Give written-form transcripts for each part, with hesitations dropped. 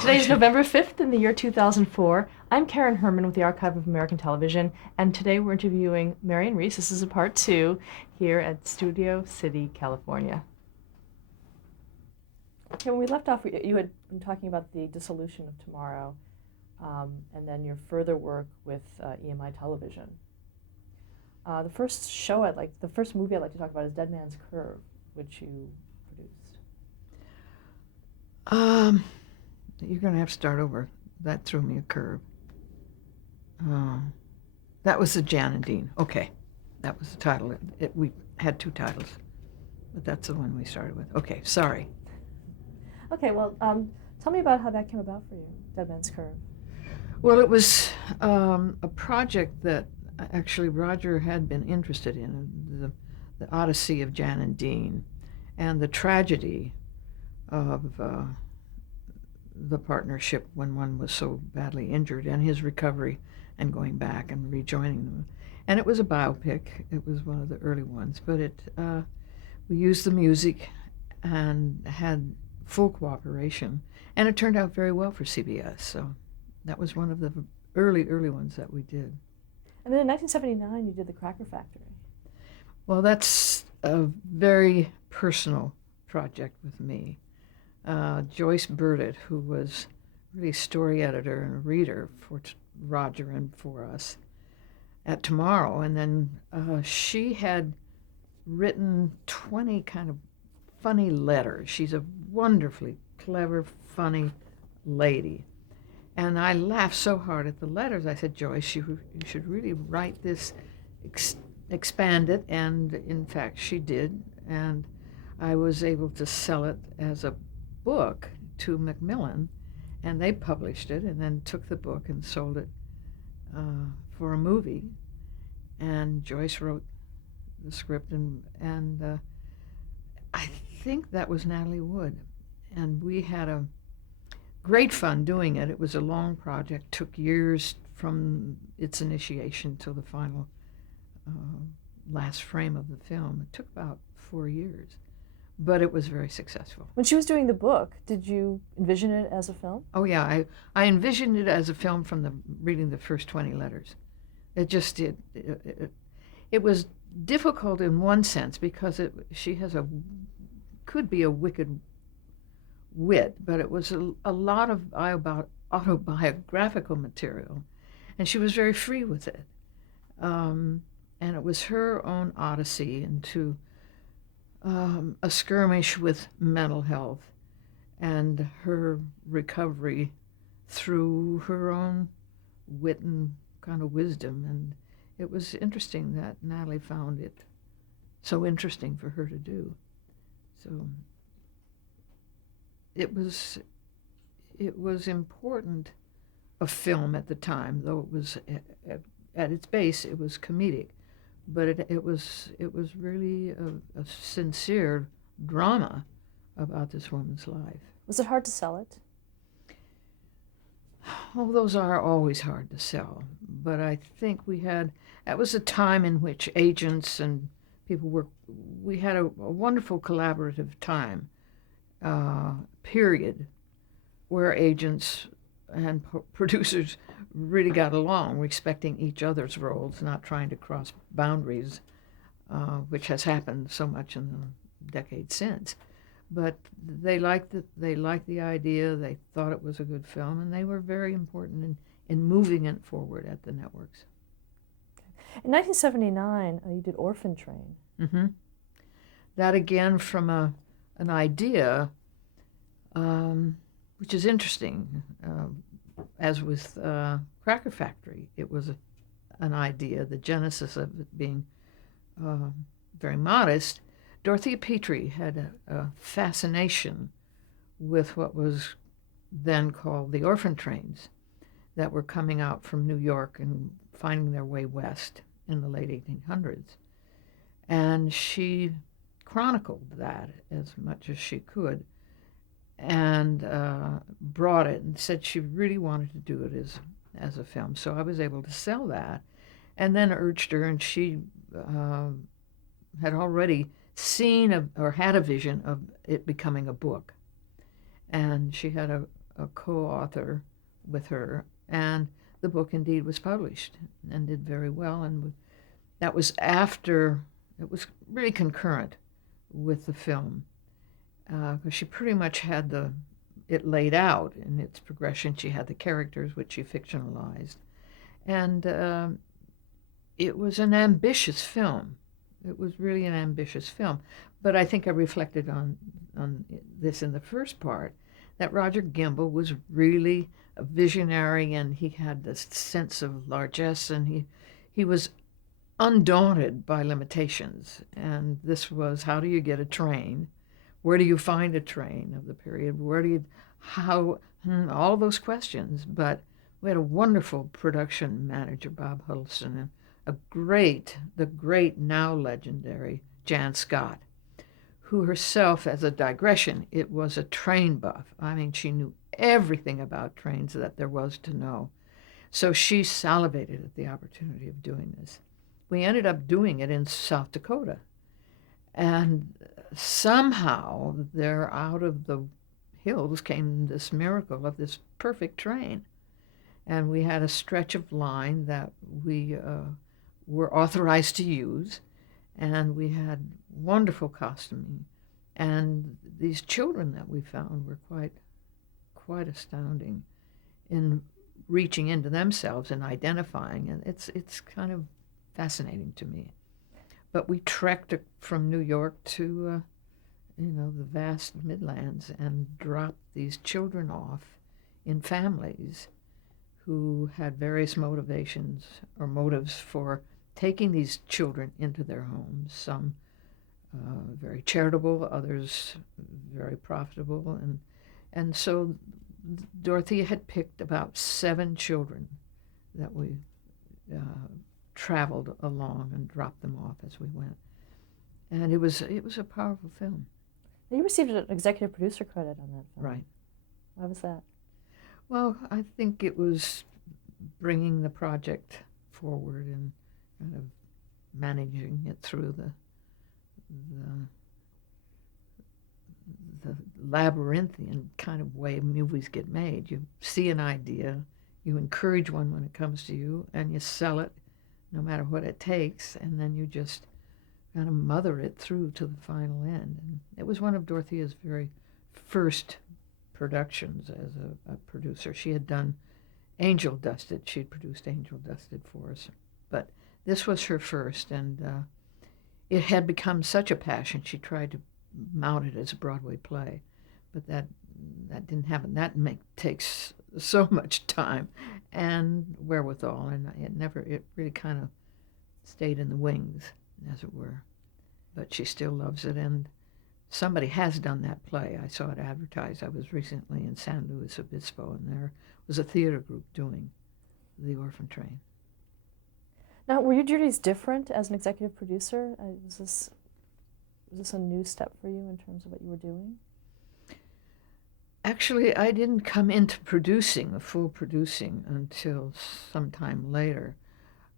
Today is November 5th in the year 2004. I'm Karen Herman with the Archive of American Television, and today we're interviewing Marian Rees. This is a part two here at Studio City, California. Okay, when we left off, you had been talking about the dissolution of Tomorrow, and then your further work with EMI Television. The first movie I'd like to talk about is Dead Man's Curve, which you produced. You're going to have to start over. That threw me a curve. That was the Jan and Dean. Okay, that was the title. We had two titles, but that's the one we started with. Okay, sorry. Okay, well, tell me about how that came about for you, Dead Man's Curve. Well, it was a project that actually Roger had been interested in, the Odyssey of Jan and Dean, and the tragedy of the partnership when one was so badly injured, and his recovery and going back and rejoining them. And it was a biopic. It was one of the early ones, but we used the music and had full cooperation, and it turned out very well for CBS. So that was one of the early ones that we did. And then in 1979, you did The Cracker Factory. Well, that's a very personal project with me. Joyce Burdett, who was really story editor and a reader for Roger and for us at Tomorrow, and then she had written 20 kind of funny letters. She's a wonderfully clever, funny lady. And I laughed so hard at the letters. I said, Joyce, you should really write this, expand it. And in fact, she did. And I was able to sell it as a book to Macmillan. And they published it and then took the book and sold it for a movie. And Joyce wrote the script. And I think that was Natalie Wood. And we had a great fun doing it. It was a long project, took years from its initiation till the final last frame of the film. It took about 4 years, but it was very successful. When she was doing the book, did you envision it as a film? Oh yeah, I envisioned it as a film from reading the first 20 letters. It just did. It was difficult in one sense because she could be a wicked wit, but it was a lot of autobiographical material, and she was very free with it. And it was her own odyssey into a skirmish with mental health and her recovery through her own wit and kind of wisdom. And it was interesting that Natalie found it so interesting for her to do. So it was important, a film at the time, though it was at its base it was comedic, but it was really a sincere drama about this woman's life. Was it hard to sell it? Oh, those are always hard to sell, but I think that was a time in which agents and people we had a wonderful collaborative time. Period, where agents and producers really got along, respecting each other's roles, not trying to cross boundaries, which has happened so much in the decades since. But they liked the idea, they thought it was a good film, and they were very important in moving it forward at the networks. In 1979, you did Orphan Train. Mm-hmm. That again from an idea, which is interesting. As with Cracker Factory, it was an idea, the genesis of it being very modest. Dorothea Petrie had a fascination with what was then called the orphan trains that were coming out from New York and finding their way west in the late 1800s. And she chronicled that as much as she could and brought it and said she really wanted to do it as a film. So I was able to sell that and then urged her, and she had already seen or had a vision of it becoming a book. And she had a a co-author with her, and the book indeed was published and did very well. And that was after, it was really concurrent with the film, because she pretty much had it laid out in its progression. She had the characters, which she fictionalized, and it was an ambitious film. It was really an ambitious film. But I think I reflected on this in the first part, that Roger Gimbel was really a visionary, and he had this sense of largesse, and he was undaunted by limitations. And this was, how do you get a train? Where do you find a train of the period? All those questions. But we had a wonderful production manager, Bob Huddleston, and the great now legendary Jan Scott, who herself, as a digression, it was a train buff. I mean, she knew everything about trains that there was to know. So she salivated at the opportunity of doing this. We ended up doing it in South Dakota. And somehow there, out of the hills, came this miracle of this perfect train. And we had a stretch of line that we were authorized to use, and we had wonderful costuming. And these children that we found were quite astounding in reaching into themselves and identifying, and it's kind of fascinating to me. But we trekked from New York to the vast Midlands and dropped these children off in families who had various motivations or motives for taking these children into their homes. Some very charitable, others very profitable, and so Dorothea had picked about 7 children that we traveled along and dropped them off as we went, and it was a powerful film. You received an executive producer credit on that film. Right. Why was that? Well, I think it was bringing the project forward and kind of managing it through the labyrinthian kind of way movies get made. You see an idea, you encourage one when it comes to you, and you sell it no matter what it takes, and then you just kind of mother it through to the final end. And it was one of Dorothea's very first productions as a producer. She had done Angel Dusted. She'd produced Angel Dusted for us. But this was her first, and it had become such a passion. She tried to mount it as a Broadway play, but that didn't happen. That takes so much time and wherewithal, and it really kind of stayed in the wings, as it were. But she still loves it, and somebody has done that play. I saw it advertised. I was recently in San Luis Obispo, and there was a theater group doing The Orphan Train. Now, were your duties different as an executive producer? Was this a new step for you in terms of what you were doing? Actually, I didn't come into full producing, until sometime later.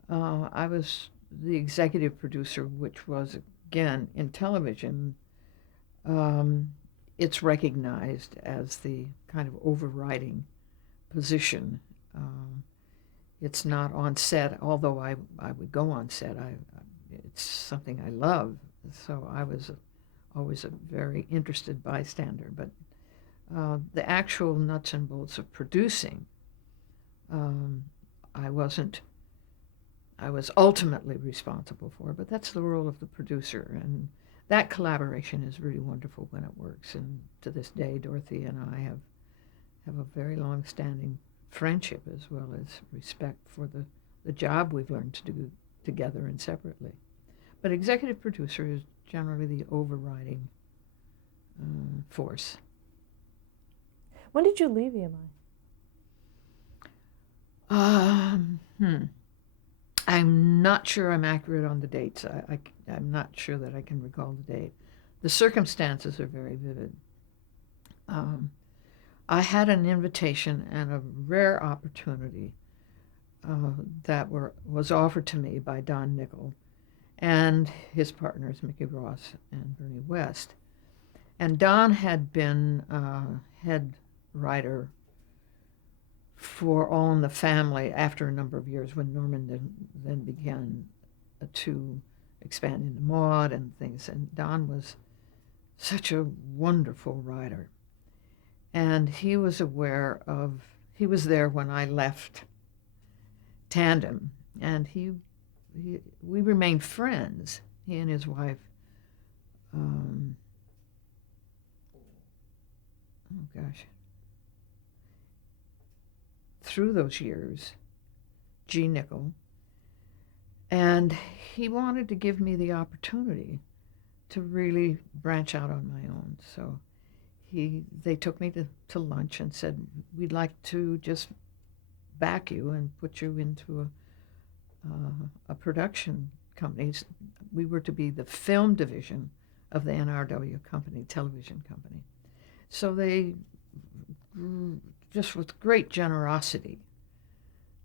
I was the executive producer, which was, again, in television. It's recognized as the kind of overriding position. It's not on set, although I would go on set. It's something I love, so I was always a very interested bystander. But the actual nuts and bolts of producing, I wasn't. I was ultimately responsible for, but that's the role of the producer, and that collaboration is really wonderful when it works. And to this day, Dorothy and I have a very long-standing friendship, as well as respect for the job we've learned to do together and separately. But executive producer is generally the overriding force. When did you leave EMI? I'm not sure I'm accurate on the dates. I'm not sure that I can recall the date. The circumstances are very vivid. I had an invitation and a rare opportunity that was offered to me by Don Nickel and his partners, Mickey Ross and Bernie West. And Don had been head writer for All in the Family after a number of years when Norman then began to expand into Maud and things. And Don was such a wonderful writer. And he was he was there when I left Tandem, and we remained friends, he and his wife. Oh gosh. Through those years, G. Nickel, and he wanted to give me the opportunity to really branch out on my own. So they took me to lunch and said, we'd like to just back you and put you into a production company. We were to be the film division of the NRW company, television company. So they, just with great generosity,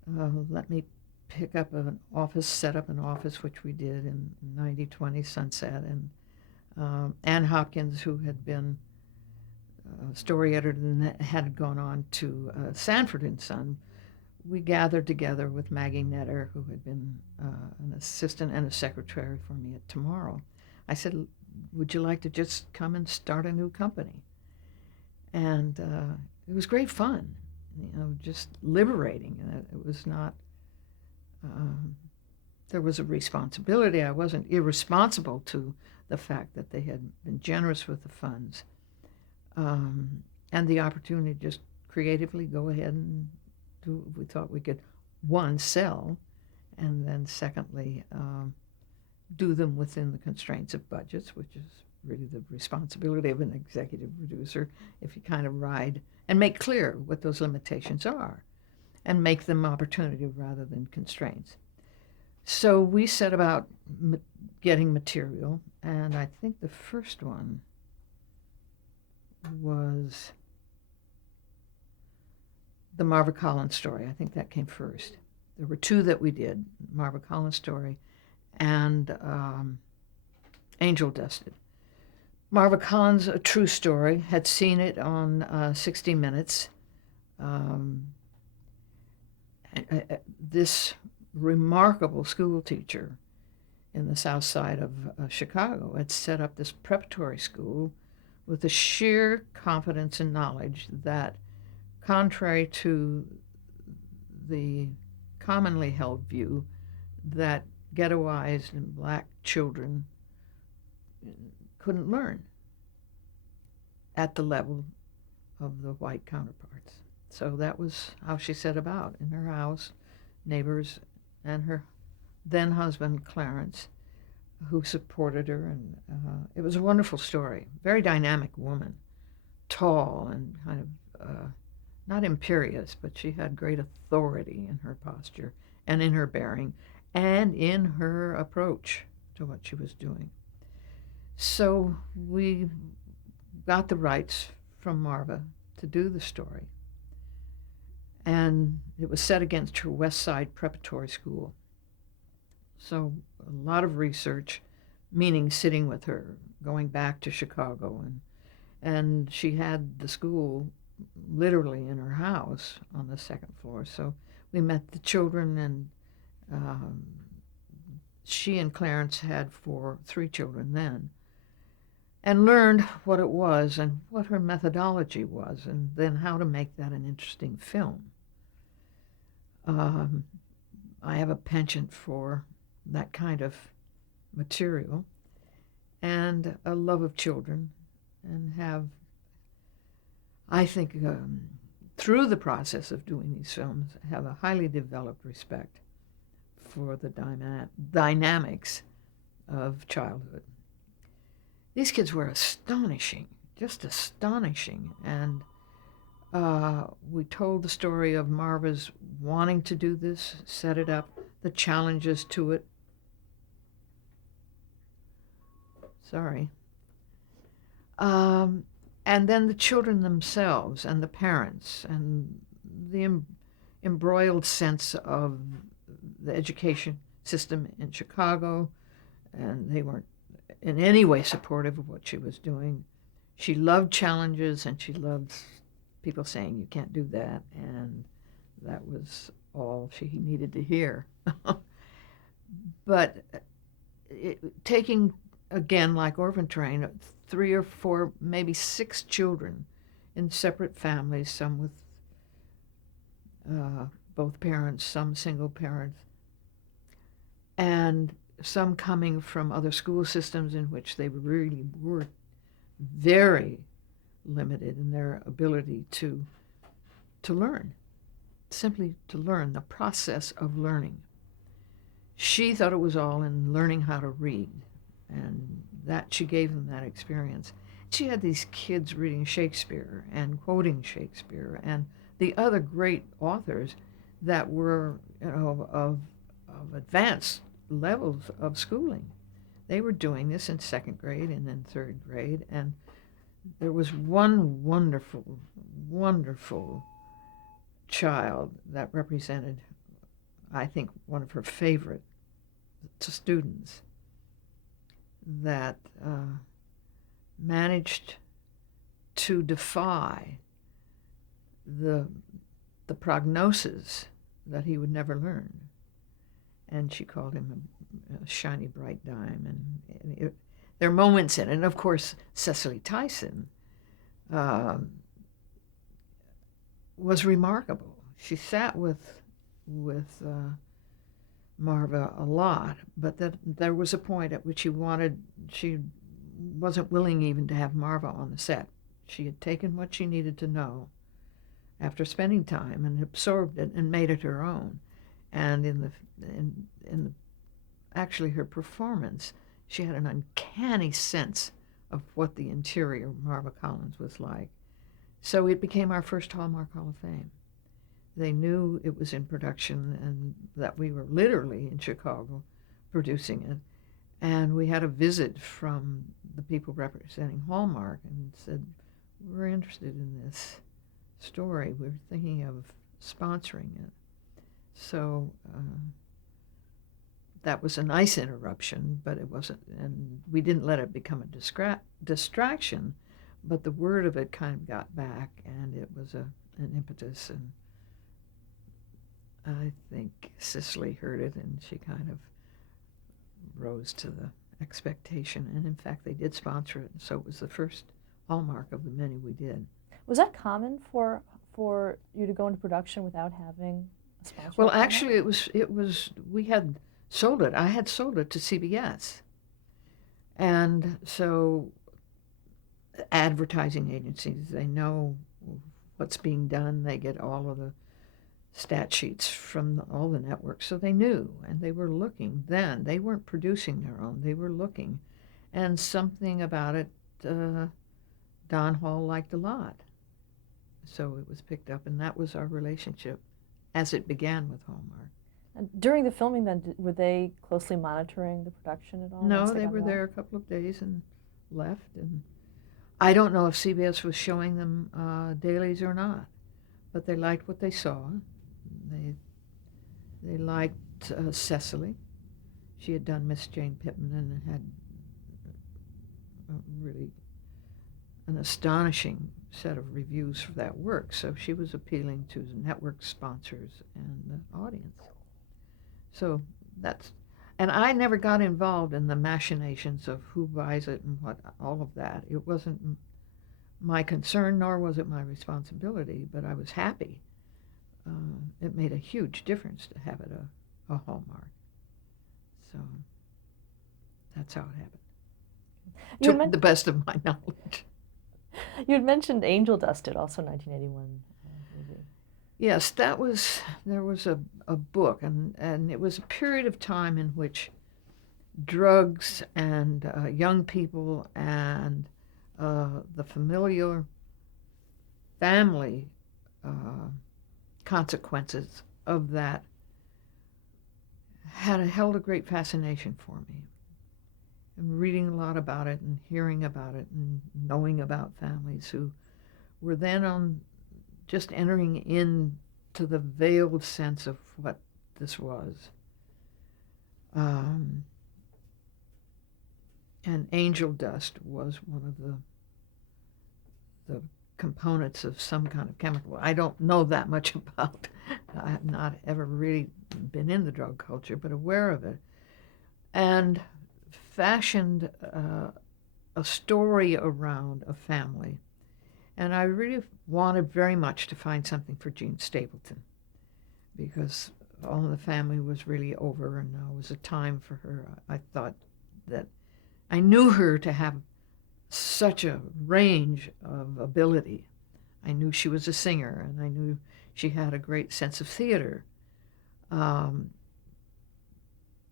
let me set up an office, which we did in 9020 Sunset. And Ann Hopkins, who had been story editor and had gone on to Sanford and Son, we gathered together with Maggie Netter, who had been an assistant and a secretary for me at Tomorrow. I said, would you like to just come and start a new company? And it was great fun, just liberating. It was not, there was a responsibility. I wasn't irresponsible to the fact that they had been generous with the funds. And the opportunity to just creatively go ahead and do what we thought we could, one, sell, and then secondly, do them within the constraints of budgets, which is really the responsibility of an executive producer, if you kind of ride and make clear what those limitations are and make them opportunity rather than constraints. So we set about getting material, and I think the first one was the Marva Collins story. I think that came first. There were two that we did, Marva Collins story and Angel Dusted. Marva Collins, a true story, had seen it on 60 Minutes. This remarkable school teacher in the south side of Chicago had set up this preparatory school with the sheer confidence and knowledge that, contrary to the commonly held view that ghettoized and black children couldn't learn at the level of the white counterparts. So that was how she set about in her house, neighbors, and her then husband, Clarence, who supported her. And it was a wonderful story. Very dynamic woman, tall and kind of not imperious, but she had great authority in her posture and in her bearing and in her approach to what she was doing. So we got the rights from Marva to do the story. And it was set against her West Side preparatory school. So a lot of research, meaning sitting with her, going back to Chicago. And she had the school literally in her house on the second floor. So we met the children, and she and Clarence had three children then, and learned what it was and what her methodology was, and then how to make that an interesting film. I have a penchant for that kind of material and a love of children, and have, I think, through the process of doing these films, have a highly developed respect for the dynamics of childhood. These kids were astonishing, just astonishing. And we told the story of Marva's wanting to do this, set it up, the challenges to it. Sorry. And then the children themselves and the parents and the embroiled sense of the education system in Chicago, and they weren't in any way supportive of what she was doing. She loved challenges, and she loved people saying, you can't do that, and That was all she needed to hear. But taking, again, like Orphan Train, 3 or 4, maybe 6 children in separate families, some with both parents, some single parents, and some coming from other school systems in which they really were very limited in their ability to learn, simply to learn, the process of learning. She thought it was all in learning how to read, and that she gave them that experience. She had these kids reading Shakespeare and quoting Shakespeare and the other great authors that were, of advanced levels of schooling. They were doing this in 2nd grade and then 3rd grade, and there was one wonderful, wonderful child that represented, I think, one of her favorite students that managed to defy the prognosis that he would never learn. And she called him a shiny, bright dime. And there are moments in it. And, of course, Cicely Tyson was remarkable. She sat with Marva a lot, but there was a point at which she wasn't willing even to have Marva on the set. She had taken what she needed to know after spending time and absorbed it and made it her own. And in actually her performance, she had an uncanny sense of what the interior of Marva Collins was like. So it became our first Hallmark Hall of Fame. They knew it was in production and that we were literally in Chicago producing it. And we had a visit from the people representing Hallmark and said, we're interested in this story. We're thinking of sponsoring it. So that was a nice interruption, but it wasn't, and we didn't let it become a distraction, but the word of it kind of got back, and it was an impetus, and I think Cicely heard it, and she kind of rose to the expectation, and in fact they did sponsor it, so it was the first Hallmark of the many we did. Was that common for you to go into production without having a sponsor? Well, actually, it was we had sold it. I had sold it to CBS, and so advertising agencies, they know what's being done. They get all of the stat sheets from all the networks, so they knew, and they were looking then. They weren't producing their own. They were looking, and something about it Don Hall liked a lot. So it was picked up, and that was our relationship as it began with Hallmark. And during the filming, then, were they closely monitoring the production at all? No, they were there a couple of days and left. And I don't know if CBS was showing them dailies or not, but they liked what they saw. They liked Cecily. She had done Miss Jane Pittman and had really an astonishing set of reviews for that work. So she was appealing to network sponsors and the audience. So that's, and I never got involved in the machinations of who buys it and what, all of that. It wasn't my concern, nor was it my responsibility, but I was happy. It made a huge difference to have it a Hallmark. So that's how it happened. To the best of my knowledge. You had mentioned Angel Dust, also 1981 movie. Yes, there was a book, and it was a period of time in which drugs and young people and the familiar family consequences of that held a great fascination for me. And reading a lot about it and hearing about it and knowing about families who were then just entering into the veiled sense of what this was. And Angel Dust was one of the components of some kind of chemical. I don't know that much about. I have not ever really been in the drug culture, but aware of it, and fashioned a story around a family. And I really wanted very much to find something for Jean Stapleton because all of the family was really over, and now was a time for her. I thought that I knew her to have such a range of ability. I knew she was a singer, and I knew she had a great sense of theater. Um,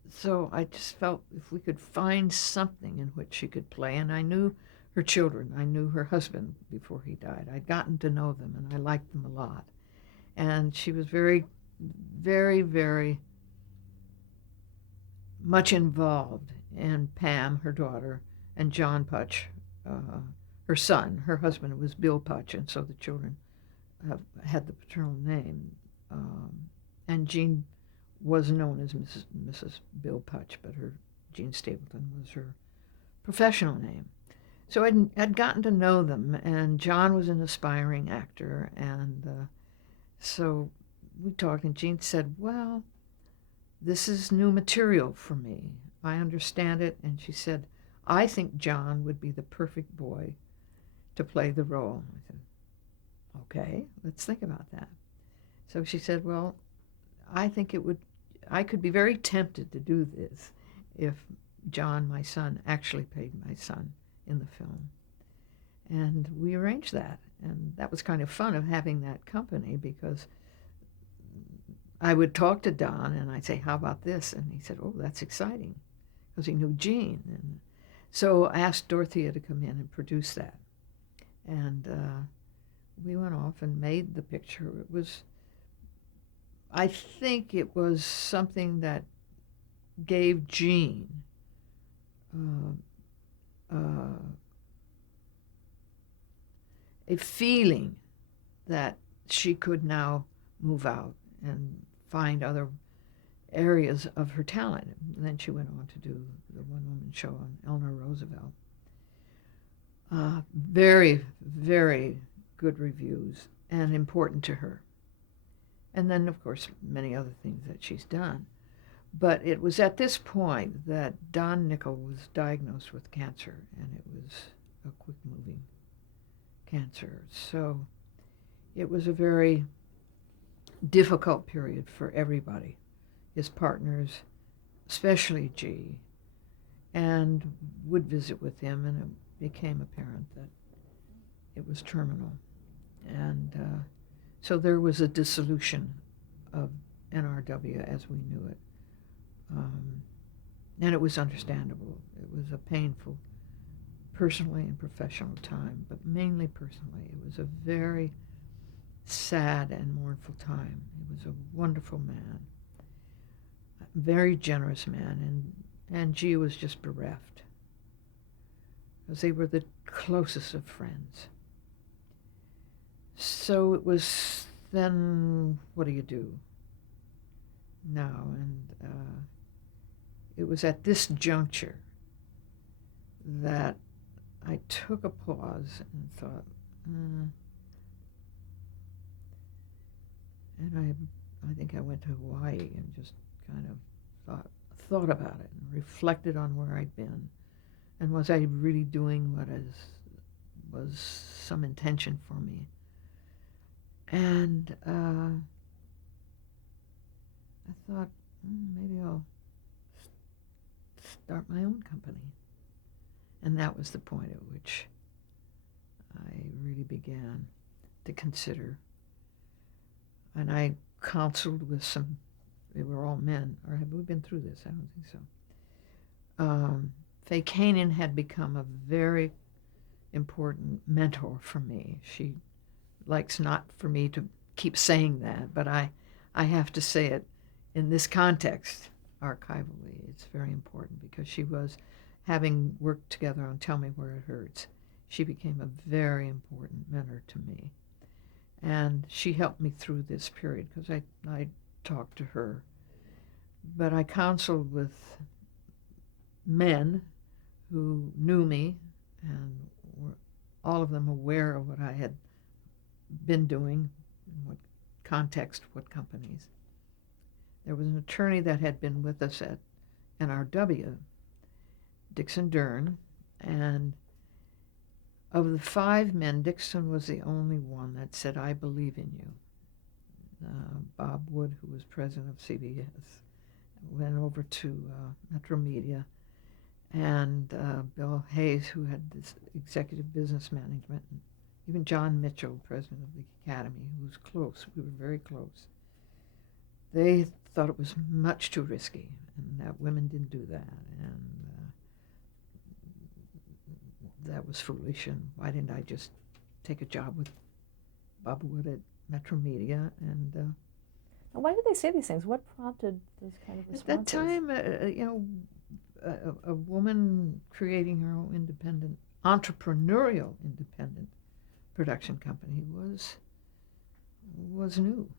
so I just felt if we could find something in which she could play, and I knew her children. I knew her husband before he died. I'd gotten to know them, and I liked them a lot. And she was very, very, very much involved in Pam, her daughter, and John Putch, her son. Her husband was Bill Putch, and so the children had the paternal name. And Jean was known as Mrs. Bill Putch, but her Jean Stapleton was her professional name. So I'd gotten to know them, and John was an aspiring actor, and so we talked, and Jean said, well, this is new material for me. I understand it. And she said, I think John would be the perfect boy to play the role. I said, okay, let's think about that. So she said, well, I think I could be very tempted to do this if John, my son, actually played my son in the film. And we arranged that. And that was kind of fun of having that company because I would talk to Don and I'd say, how about this? And he said, oh, that's exciting, because he knew Jean. And so I asked Dorothea to come in and produce that. And we went off and made the picture. I think it was something that gave Jean a feeling that she could now move out and find other areas of her talent. And then she went on to do the one-woman show on Eleanor Roosevelt. Very, very good reviews and important to her. And then, of course, many other things that she's done. But it was at this point that Don Nichol was diagnosed with cancer, and it was a quick-moving cancer. So it was a very difficult period for everybody, his partners, especially G, and would visit with him, and it became apparent that it was terminal. And so there was a dissolution of NRW as we knew it. And it was understandable. It was a painful, personally and professional time, but mainly personally. It was a very sad and mournful time. He was a wonderful man, a very generous man, and G was just bereft, because they were the closest of friends. So it was then, what do you do now? And it was at this juncture that I took a pause and thought, and I think I went to Hawaii and just kind of thought about it and reflected on where I'd been, and was I really doing what was some intention for me. And I thought, maybe I'll start my own company. And that was the point at which I really began to consider. And I counseled with some, they were all men, or have we been through this? I don't think so. Faye Kanan had become a very important mentor for me. She likes not for me to keep saying that, but I have to say it in this context, archivally. It's very important because she was, having worked together on Tell Me Where It Hurts, she became a very important mentor to me. And she helped me through this period because I talked to her. But I counseled with men who knew me and were all of them aware of what I had been doing, in what context, what companies. There was an attorney that had been with us at NRW, Dixon Dern, and of the 5 men, Dixon was the only one that said, "I believe in you." Bob Wood, who was president of CBS, went over to Metro Media, and Bill Hayes, who had this executive business management, and even John Mitchell, president of the Academy, who was close. We were very close. They thought it was much too risky, and that women didn't do that, and that was foolish, and why didn't I just take a job with Bob Wood at Metro Media? And And why did they say these things? What prompted those kind of responses? at that time, a woman creating her own independent, entrepreneurial independent production company was new.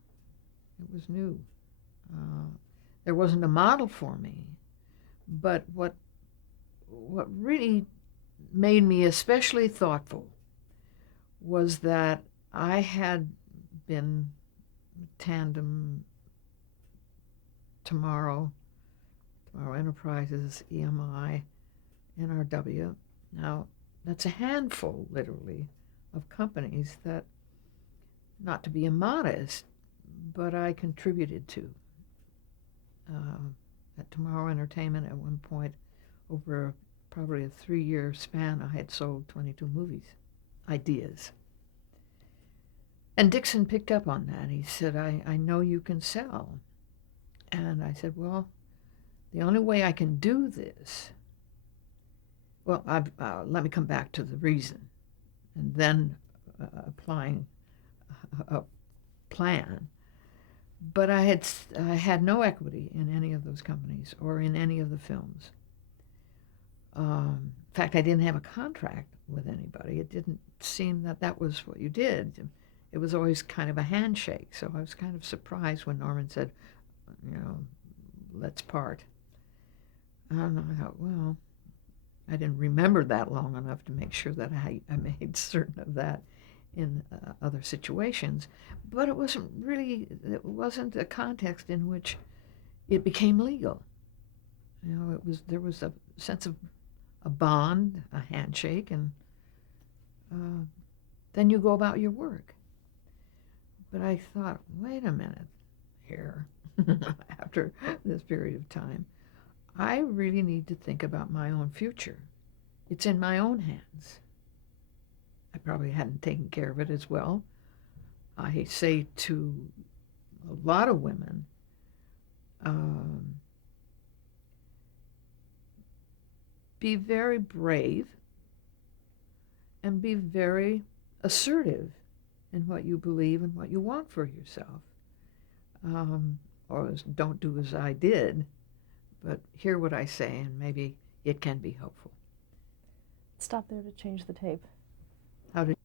It was new. There wasn't a model for me, but what really made me especially thoughtful was that I had been tandem Tomorrow Enterprises, EMI, NRW. Now, that's a handful, literally, of companies that, not to be immodest, but I contributed to. At Tomorrow Entertainment, at one point, over probably a 3-year span, I had sold 22 movies, ideas. And Dixon picked up on that. He said, I know you can sell. And I said, well, the only way I can do this, well, let me come back to the reason, and then applying a plan. But I had no equity in any of those companies or in any of the films. In fact, I didn't have a contract with anybody. It didn't seem that was what you did. It was always kind of a handshake. So I was kind of surprised when Norman said, let's part. And I thought, well, I didn't remember that long enough to make sure that I made certain of that in other situations. But it wasn't a context in which it became legal. There was a sense of a bond, a handshake, and then you go about your work. But I thought, wait a minute here, after this period of time, I really need to think about my own future. It's in my own hands. I probably hadn't taken care of it as well. I say to a lot of women, be very brave and be very assertive in what you believe and what you want for yourself. Or don't do as I did, but hear what I say, and maybe it can be helpful. Stop there to change the tape. How did